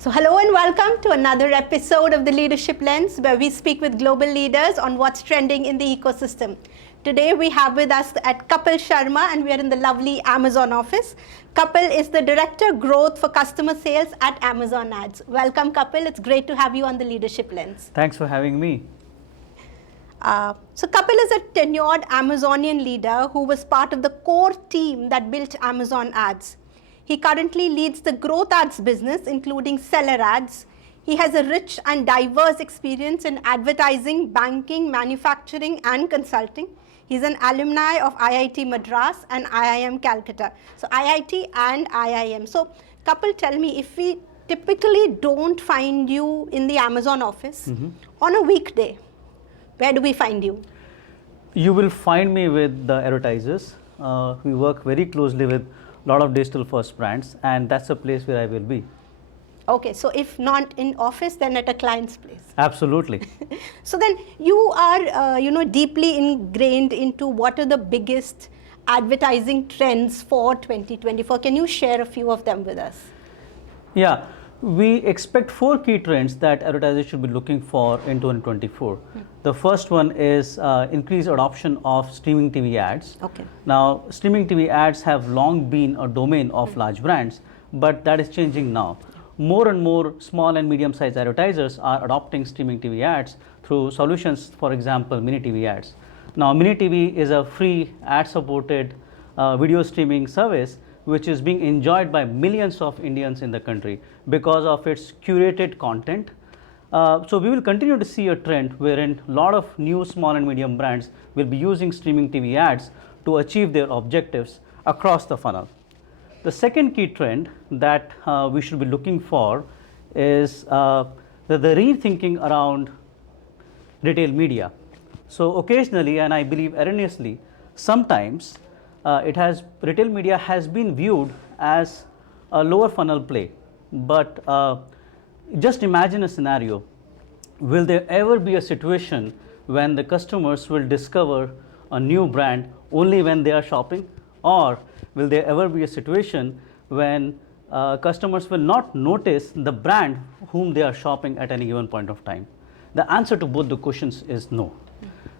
So hello and welcome to another episode of the Leadership Lens, where we speak with global leaders on what's trending in the ecosystem. Today we have with us at Kapil Sharma, and we are in the lovely Amazon office. Kapil is the Director Growth for Customer Sales at Amazon Ads. Welcome, Kapil. It's great to have you on the Leadership Lens. Thanks for having me. So Kapil is a tenured Amazonian leader who was part of the core team that built Amazon Ads. He currently leads the growth ads business, including seller ads. He has a rich and diverse experience in advertising, banking, manufacturing, and consulting. He's an alumni of IIT Madras and IIM Calcutta. So IIT and IIM. So Kapil, tell me, if we typically don't find you in the Amazon office on a weekday, where do we find you? You will find me with the advertisers. We work very closely with a lot of digital first brands, and that's a place where I will be. Okay, so if not in office, then at a client's place. Absolutely. So then you are, deeply ingrained into what are the biggest advertising trends for 2024. Can you share a few of them with us? Yeah, we expect 4 key trends that advertisers should be looking for in 2024. The first one is increased adoption of streaming TV ads. Okay. Now, streaming TV ads have long been a domain of large brands, but that is changing now. More and more small and medium-sized advertisers are adopting streaming TV ads through solutions, for example, mini TV ads. Now, mini TV is a free ad-supported video streaming service which is being enjoyed by millions of Indians in the country because of its curated content. So we will continue to see a trend wherein a lot of new small and medium brands will be using streaming TV ads to achieve their objectives across the funnel. The second key trend that we should be looking for is the rethinking around retail media. So occasionally, and I believe erroneously, sometimes retail media has been viewed as a lower funnel play. But just imagine a scenario. Will there ever be a situation when the customers will discover a new brand only when they are shopping? Or will there ever be a situation when customers will not notice the brand whom they are shopping at any given point of time? The answer to both the questions is no.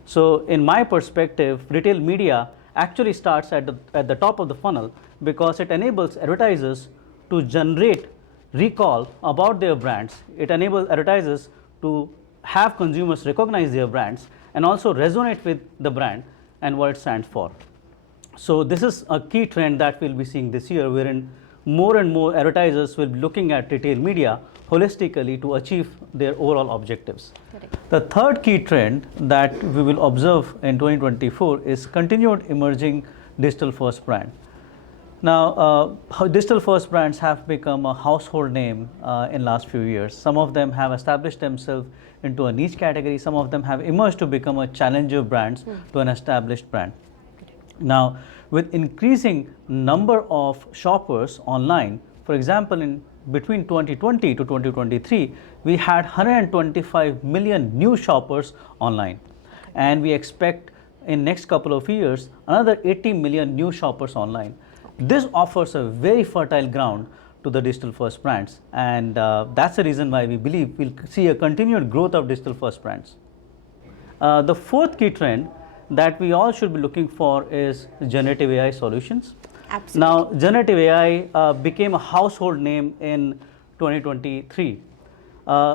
So in my perspective, retail media actually starts at the top of the funnel because it enables advertisers to generate recall about their brands. It enables advertisers to have consumers recognize their brands and also resonate with the brand and what it stands for. So this is a key trend that we'll be seeing this year, wherein more and more advertisers will be looking at retail media holistically to achieve their overall objectives. Correct. The third key trend that we will observe in 2024 is continued emerging digital first brand. Now, digital first brands have become a household name in last few years. Some of them have established themselves into a niche category. Some of them have emerged to become a challenger brands to an established brand. Now, with increasing number of shoppers online, for example, in between 2020 to 2023, we had 125 million new shoppers online. And we expect in next couple of years, another 80 million new shoppers online. This offers a very fertile ground to the digital first brands. And that's the reason why we believe we'll see a continued growth of digital first brands. The fourth key trend that we all should be looking for is generative AI solutions. Absolutely. Now, generative AI became a household name in 2023.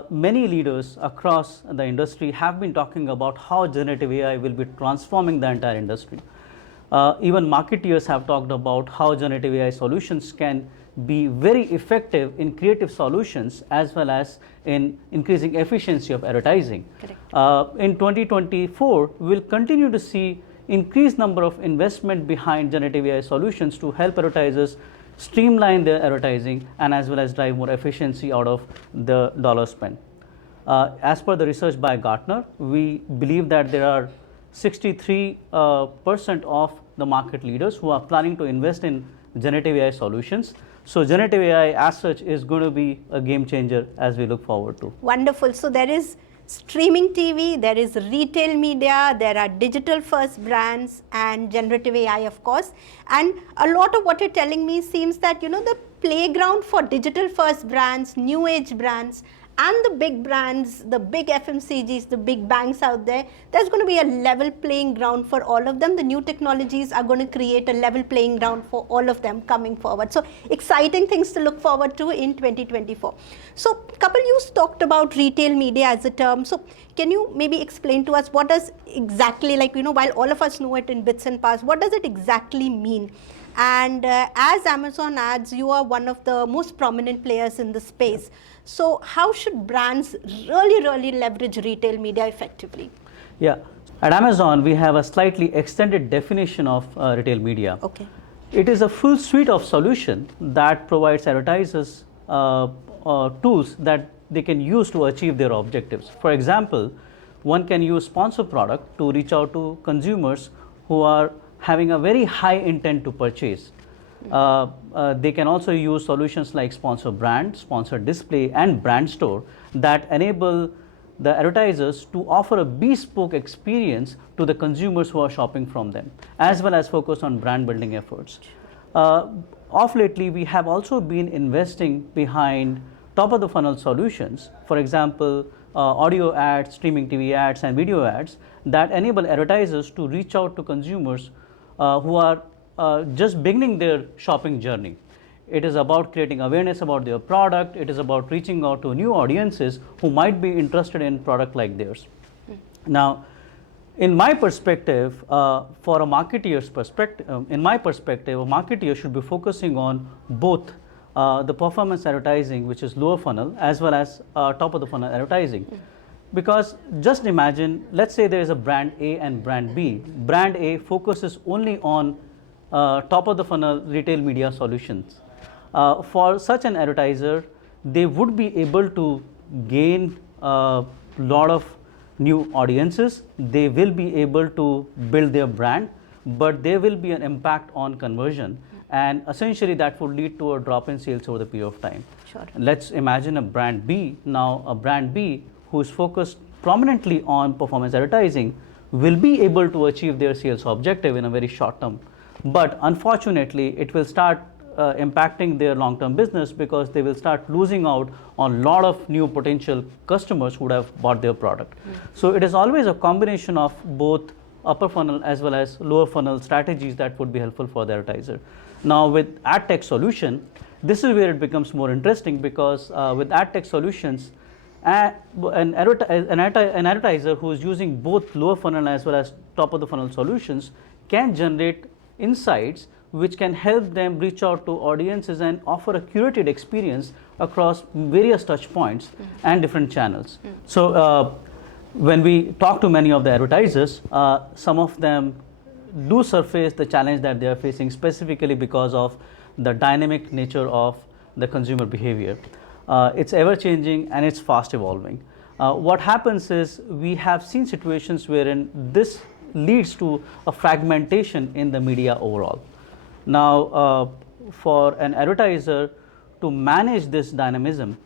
Many leaders across the industry have been talking about how generative AI will be transforming the entire industry. Even marketeers have talked about how generative AI solutions can be very effective in creative solutions as well as in increasing efficiency of advertising. In 2024, we'll continue to see increased number of investment behind generative AI solutions to help advertisers streamline their advertising and as well as drive more efficiency out of the dollar spent. As per the research by Gartner, we believe that there are 63% of the market leaders who are planning to invest in generative AI solutions. So generative AI as such is going to be a game changer as we look forward to. Wonderful. So there is streaming TV, there is retail media, there are digital first brands and generative AI, of course. And a lot of what you're telling me seems that, the playground for digital first brands, new age brands, and the big brands, the big FMCGs, the big banks out there, there's going to be a level playing ground for all of them. The new technologies are going to create a level playing ground for all of them coming forward. So exciting things to look forward to in 2024. So Kapil, you talked about retail media as a term. So can you maybe explain to us what does exactly, while all of us know it in bits and parts, what does it exactly mean? And as Amazon Ads, you are one of the most prominent players in the space. So how should brands really leverage retail media effectively? Yeah, at Amazon, we have a slightly extended definition of retail media. Okay. It is a full suite of solution that provides advertisers tools that they can use to achieve their objectives. For example, one can use sponsor product to reach out to consumers who are having a very high intent to purchase. They can also use solutions like sponsor brand, sponsor display, and brand store that enable the advertisers to offer a bespoke experience to the consumers who are shopping from them, as well as focus on brand building efforts. Of lately, we have also been investing behind top of the funnel solutions, for example, audio ads, streaming TV ads, and video ads that enable advertisers to reach out to consumers who are just beginning their shopping journey. It is about creating awareness about their product. It is about reaching out to new audiences who might be interested in product like theirs. Now, in my perspective, for a marketeer's perspective, a marketeer should be focusing on both the performance advertising, which is lower funnel, as well as top of the funnel advertising. Because just imagine, let's say there is a brand A and brand B. Brand A focuses only on top of the funnel retail media solutions. For such an advertiser, they would be able to gain a lot of new audiences. They will be able to build their brand, but there will be an impact on conversion. And essentially that would lead to a drop in sales over the period of time. Sure. Let's imagine a brand B. Now a brand B who is focused prominently on performance advertising will be able to achieve their sales objective in a very short term. But unfortunately, it will start impacting their long-term business because they will start losing out on a lot of new potential customers who would have bought their product. So it is always a combination of both upper funnel as well as lower funnel strategies that would be helpful for the advertiser. Now with ad tech solution, this is where it becomes more interesting because with ad tech solutions, an advertiser who is using both lower funnel as well as top of the funnel solutions can generate insights which can help them reach out to audiences and offer a curated experience across various touch points and different channels. So when we talk to many of the advertisers, some of them do surface the challenge that they are facing specifically because of the dynamic nature of the consumer behavior. It's ever changing and it's fast evolving. What happens is we have seen situations wherein this leads to a fragmentation in the media overall. Now, for an advertiser to manage this dynamism,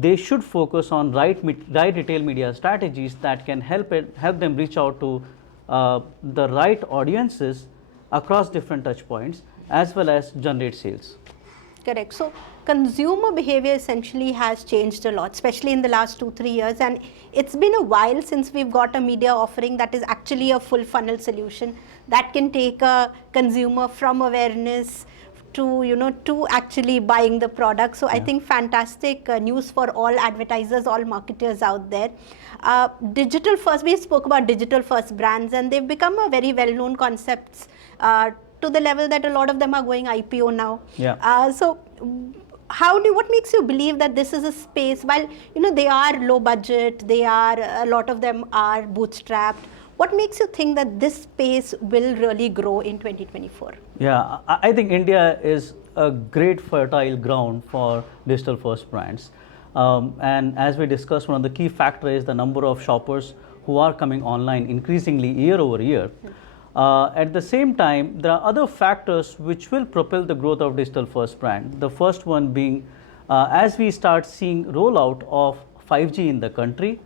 they should focus on right retail media strategies that can help them reach out to the right audiences across different touch points as well as generate sales. Correct. So consumer behavior essentially has changed a lot, especially in the last 2-3 years, and it's been a while since we've got a media offering that is actually a full funnel solution that can take a consumer from awareness to actually buying the product. So I think fantastic news for all advertisers, all marketers out there. Digital first, we spoke about digital first brands, and they've become a very well-known concepts to the level that a lot of them are going IPO now. Yeah. So what makes you believe that this is a space, while they are low budget, a lot of them are bootstrapped, what makes you think that this space will really grow in 2024? Yeah, I think India is a great fertile ground for digital first brands. And as we discussed, one of the key factors is the number of shoppers who are coming online increasingly year over year. At the same time, there are other factors which will propel the growth of digital first brand. The first one being as we start seeing rollout of 5G in the country,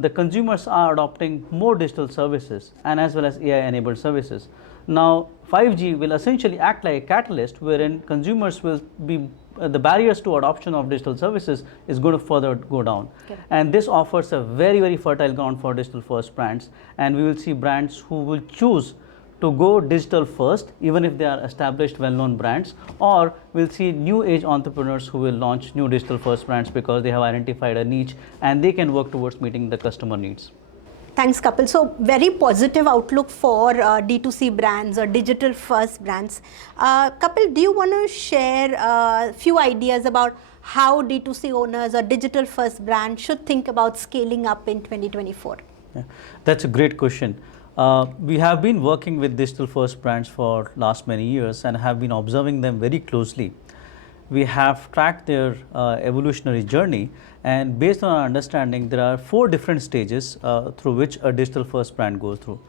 the consumers are adopting more digital services and as well as AI-enabled services. Now, 5G will essentially act like a catalyst wherein consumers will be, the barriers to adoption of digital services is going to further go down. Correct. And this offers a very, very fertile ground for digital first brands, and we will see brands who will choose to go digital first, even if they are established, well-known brands, or we'll see new age entrepreneurs who will launch new digital first brands because they have identified a niche and they can work towards meeting the customer needs. Thanks, Kapil. So, very positive outlook for D2C brands or digital first brands. Kapil, do you want to share a few ideas about how D2C owners or digital first brands should think about scaling up in 2024? Yeah, that's a great question. We have been working with digital first brands for last many years and have been observing them very closely. We have tracked their evolutionary journey, and based on our understanding, there are 4 different stages through which a digital first brand goes through.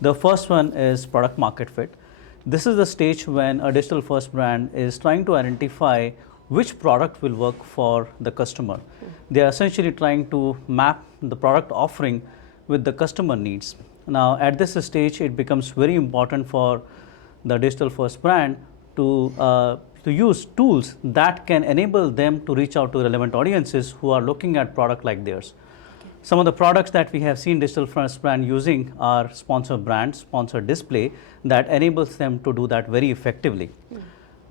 The first one is product market fit. This is the stage when a digital first brand is trying to identify which product will work for the customer. They are essentially trying to map the product offering with the customer needs. Now, at this stage, it becomes very important for the digital first brand to use tools that can enable them to reach out to relevant audiences who are looking at product like theirs. Some of the products that we have seen digital first brand using are sponsor brands, sponsor display, that enables them to do that very effectively.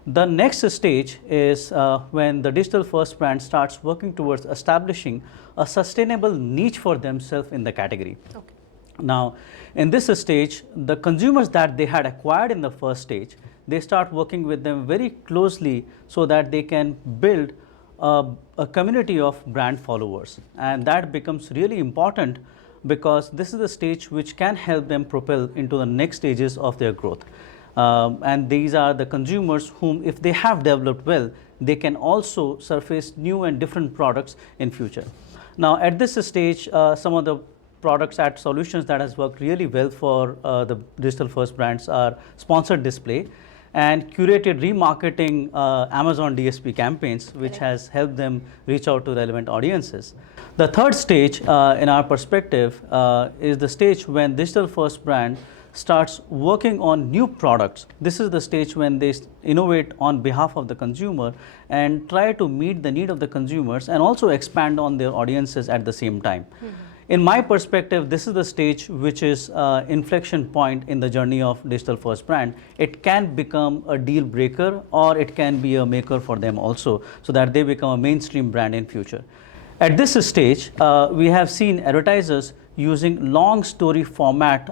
The next stage is when the digital first brand starts working towards establishing a sustainable niche for themselves in the category. Okay. Now, in this stage, the consumers that they had acquired in the first stage, they start working with them very closely so that they can build a community of brand followers. And that becomes really important because this is the stage which can help them propel into the next stages of their growth. And these are the consumers whom, if they have developed well, they can also surface new and different products in future. Now, at this stage, some of the products at solutions that has worked really well for the digital first brands are sponsored display and curated remarketing Amazon DSP campaigns, which has helped them reach out to relevant audiences. The third stage in our perspective is the stage when digital first brand starts working on new products. This is the stage when they innovate on behalf of the consumer and try to meet the need of the consumers and also expand on their audiences at the same time. In my perspective, this is the stage which is inflection point in the journey of digital first brand. It can become a deal breaker or it can be a maker for them also, so that they become a mainstream brand in future. At this stage, we have seen advertisers using long story format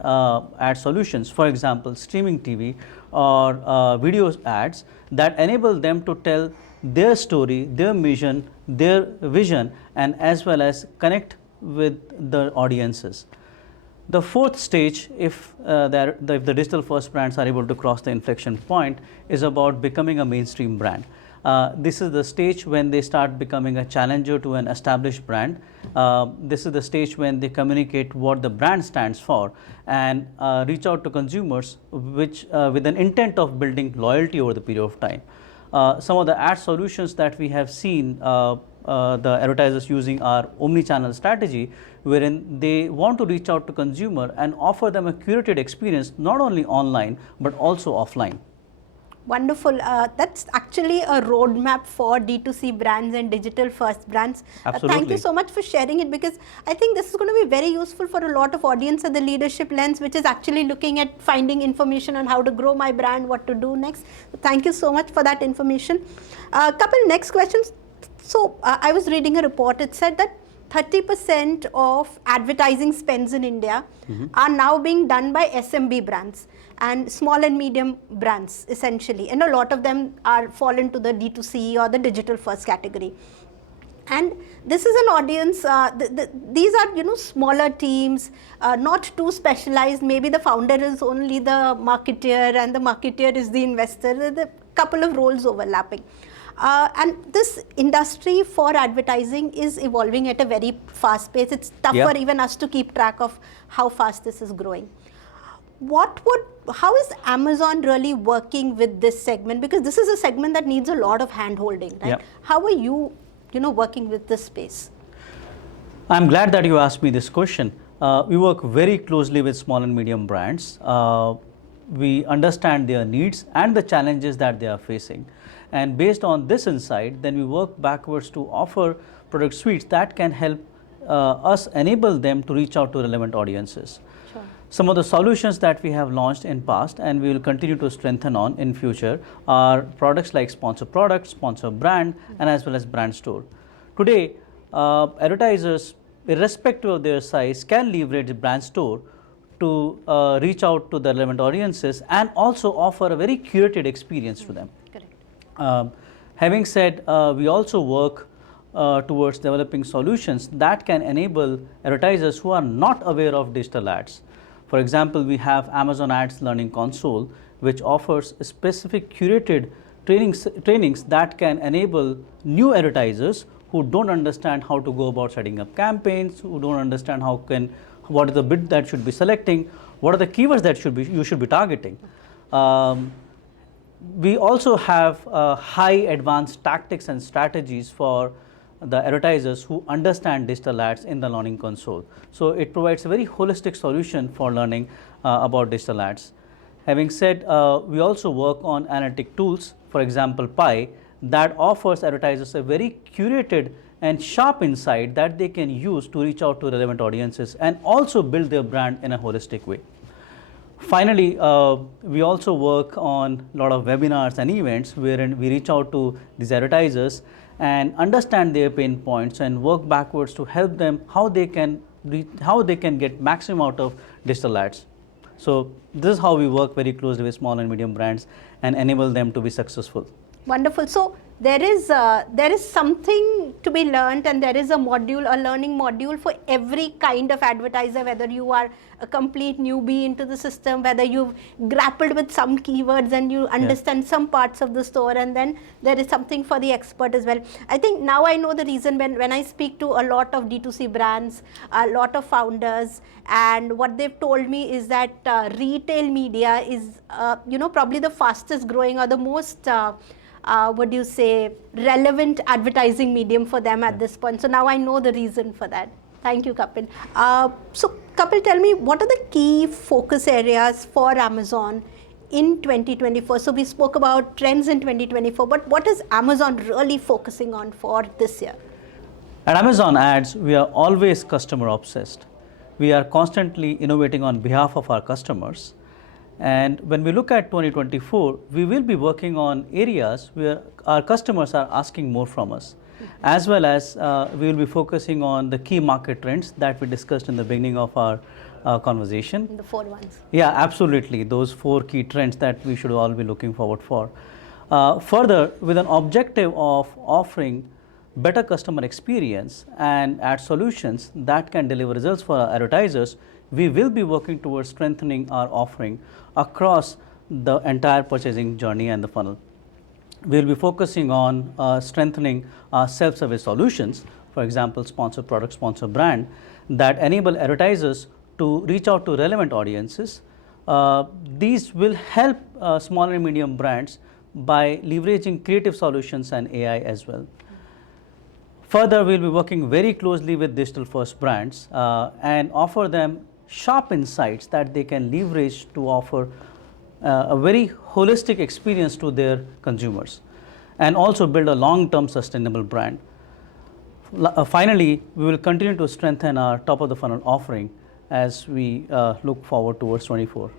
ad solutions, for example, streaming TV or video ads that enable them to tell their story, their mission, their vision, and as well as connect with the audiences. The fourth stage, if the digital first brands are able to cross the inflection point, is about becoming a mainstream brand. This is the stage when they start becoming a challenger to an established brand. This is the stage when they communicate what the brand stands for and reach out to consumers with an intent of building loyalty over the period of time. Some of the ad solutions that we have seen the advertisers using our omni-channel strategy, wherein they want to reach out to consumer and offer them a curated experience not only online but also offline. Wonderful. That's actually a roadmap for D2C brands and digital first brands. Absolutely. Thank you so much for sharing it, because I think this is going to be very useful for a lot of audience at the leadership lens, which is actually looking at finding information on how to grow my brand, what to do next. So thank you so much for that information. Kapil, next questions. So I was reading a report. It said that 30% of advertising spends in India are now being done by SMB brands and small and medium brands essentially, and a lot of them are fall into the D2C or the digital first category. And this is an audience, these are smaller teams, not too specialized. Maybe the founder is only the marketeer and the marketeer is the investor. There are a couple of roles overlapping. And this industry for advertising is evolving at a very fast pace. It's tough for even us to keep track of how fast this is growing. How is Amazon really working with this segment? Because this is a segment that needs a lot of hand holding, right? How are you, working with this space? I'm glad that you asked me this question. We work very closely with small and medium brands. We understand their needs and the challenges that they are facing. And based on this insight, then we work backwards to offer product suites that can help us enable them to reach out to relevant audiences. Sure. Some of the solutions that we have launched in past and we will continue to strengthen on in future are products like sponsor product, sponsor brand, and as well as brand store. Today, advertisers, irrespective of their size, can leverage the brand store to reach out to the relevant audiences and also offer a very curated experience to them. Correct. Having said, we also work towards developing solutions that can enable advertisers who are not aware of digital ads. For example, we have Amazon Ads Learning Console, which offers specific curated trainings that can enable new advertisers who don't understand how to go about setting up campaigns, who don't understand what is the bid that should be selecting, what are the keywords that you should be targeting. We also have high advanced tactics and strategies for the advertisers who understand digital ads in the learning console. So it provides a very holistic solution for learning about digital ads. Having said, we also work on analytic tools, for example, Pi, that offers advertisers a very curated and sharp insight that they can use to reach out to relevant audiences and also build their brand in a holistic way. Finally, we also work on a lot of webinars and events wherein we reach out to these advertisers and understand their pain points and work backwards to help them how they can get maximum out of digital ads. So this is how we work very closely with small and medium brands and enable them to be successful. Wonderful. So there is something to be learned, and there is a learning module for every kind of advertiser, whether you are a complete newbie into the system, whether you've grappled with some keywords and you understand some parts of the store, and then there is something for the expert as well. I think now I know the reason when I speak to a lot of D2C brands, a lot of founders, and what they've told me is that retail media is probably the fastest growing or the most relevant advertising medium for them at this point. So now I know the reason for that. Thank you, Kapil. So Kapil, tell me, what are the key focus areas for Amazon in 2024? So we spoke about trends in 2024, but what is Amazon really focusing on for this year? At Amazon Ads, we are always customer obsessed. We are constantly innovating on behalf of our customers. And when we look at 2024, we will be working on areas where our customers are asking more from us, as well as we will be focusing on the key market trends that we discussed in the beginning of our conversation. The 4 ones. Yeah, absolutely. Those 4 key trends that we should all be looking forward for. Further, with an objective of offering better customer experience and ad solutions that can deliver results for our advertisers, we will be working towards strengthening our offering across the entire purchasing journey and the funnel. We will be focusing on strengthening our self-service solutions, for example, sponsor product, sponsor brand, that enable advertisers to reach out to relevant audiences. These will help small and medium brands by leveraging creative solutions and AI as well. Further, we will be working very closely with digital-first brands and offer them sharp insights that they can leverage to offer a very holistic experience to their consumers and also build a long-term sustainable brand. Finally, we will continue to strengthen our top-of-the-funnel offering as we look forward towards 24.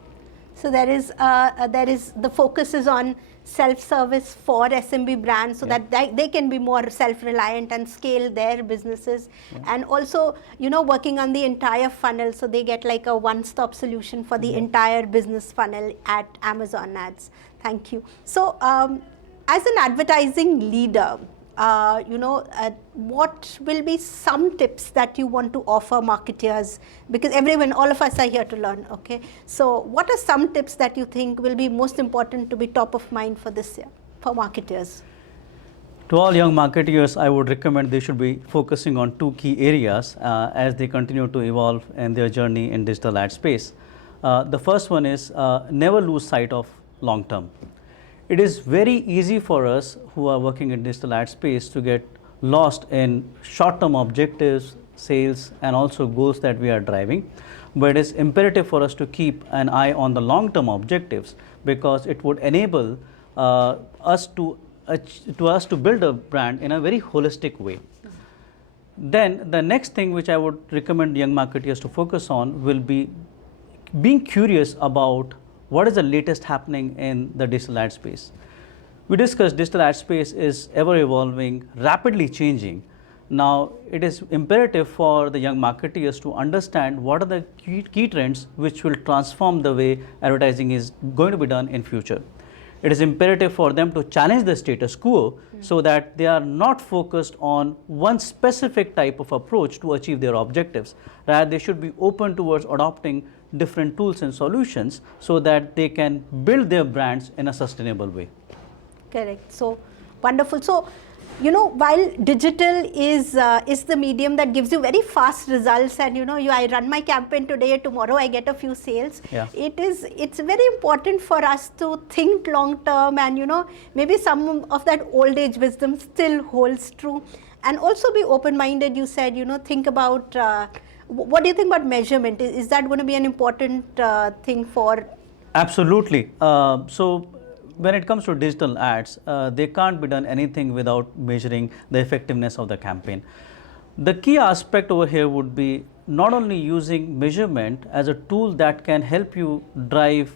So there is the focus is on self-service for SMB brands, so that they can be more self-reliant and scale their businesses, and also working on the entire funnel, so they get like a one-stop solution for the entire business funnel at Amazon Ads. Thank you. So as an advertising leader, what will be some tips that you want to offer marketers? Because all of us are here to learn, okay? So what are some tips that you think will be most important to be top of mind for this year, for marketers? To all young marketeers, I would recommend they should be focusing on 2 key areas as they continue to evolve in their journey in digital ad space. The first one is never lose sight of long term. It is very easy for us who are working in digital ad space to get lost in short-term objectives, sales, and also goals that we are driving. But it is imperative for us to keep an eye on the long-term objectives, because it would enable us to build a brand in a very holistic way. Then the next thing which I would recommend young marketeers to focus on will be being curious about what is the latest happening in the digital ad space. We discussed digital ad space is ever evolving, rapidly changing. Now it is imperative for the young marketeers to understand what are the key trends which will transform the way advertising is going to be done in future. It is imperative for them to challenge the status quo so that they are not focused on one specific type of approach to achieve their objectives. Rather, they should be open towards adopting different tools and solutions so that they can build their brands in a sustainable way. Correct. So wonderful. So, you know, while digital is the medium that gives you very fast results, and you know, I run my campaign today, tomorrow I get a few sales. Yeah. It's very important for us to think long term, and you know, maybe some of that old age wisdom still holds true, and also be open minded. You said, you know, think about what do you think about measurement? Is that going to be an important thing for? Absolutely. So when it comes to digital ads, they can't be done anything without measuring the effectiveness of the campaign. The key aspect over here would be not only using measurement as a tool that can help you drive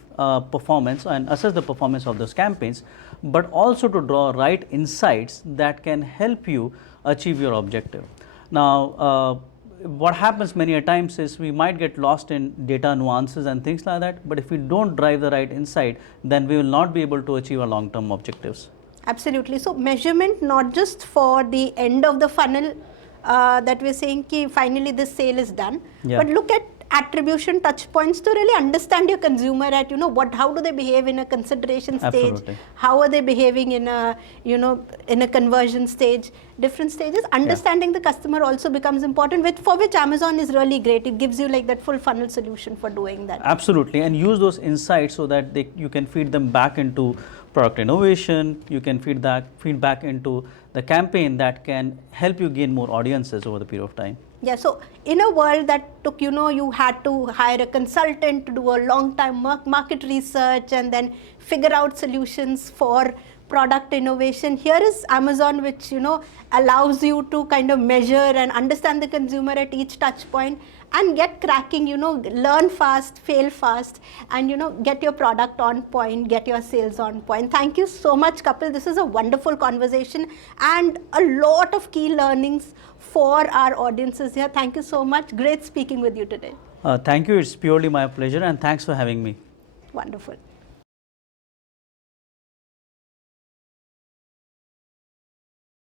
performance and assess the performance of those campaigns, but also to draw right insights that can help you achieve your objective. Now, what happens many a times is we might get lost in data nuances and things like that, but if we don't drive the right insight, then we will not be able to achieve our long-term objectives. Absolutely. So measurement not just for the end of the funnel that we're saying ki finally this sale is done, Yeah. but look at attribution touch points to really understand your consumer at, you know, how do they behave in a consideration stage, Absolutely. how are they behaving in a, you know, in a conversion stage, different stages. Understanding the customer also becomes important, for which Amazon is really great. It gives you like that full funnel solution for doing that. Absolutely, and use those insights so that you can feed them back into product innovation. You can feed back into the campaign that can help you gain more audiences over the period of time. Yeah, so in a world that took, you know, you had to hire a consultant to do a long time market research and then figure out solutions for product innovation, here is Amazon, which, you know, allows you to kind of measure and understand the consumer at each touch point and get cracking, you know, learn fast, fail fast, and, you know, get your product on point, get your sales on point. Thank you so much, Kapil. This is a wonderful conversation and a lot of key learnings for our audiences here. Thank you so much. Great speaking with you today. Thank you. It's purely my pleasure, and thanks for having me. Wonderful.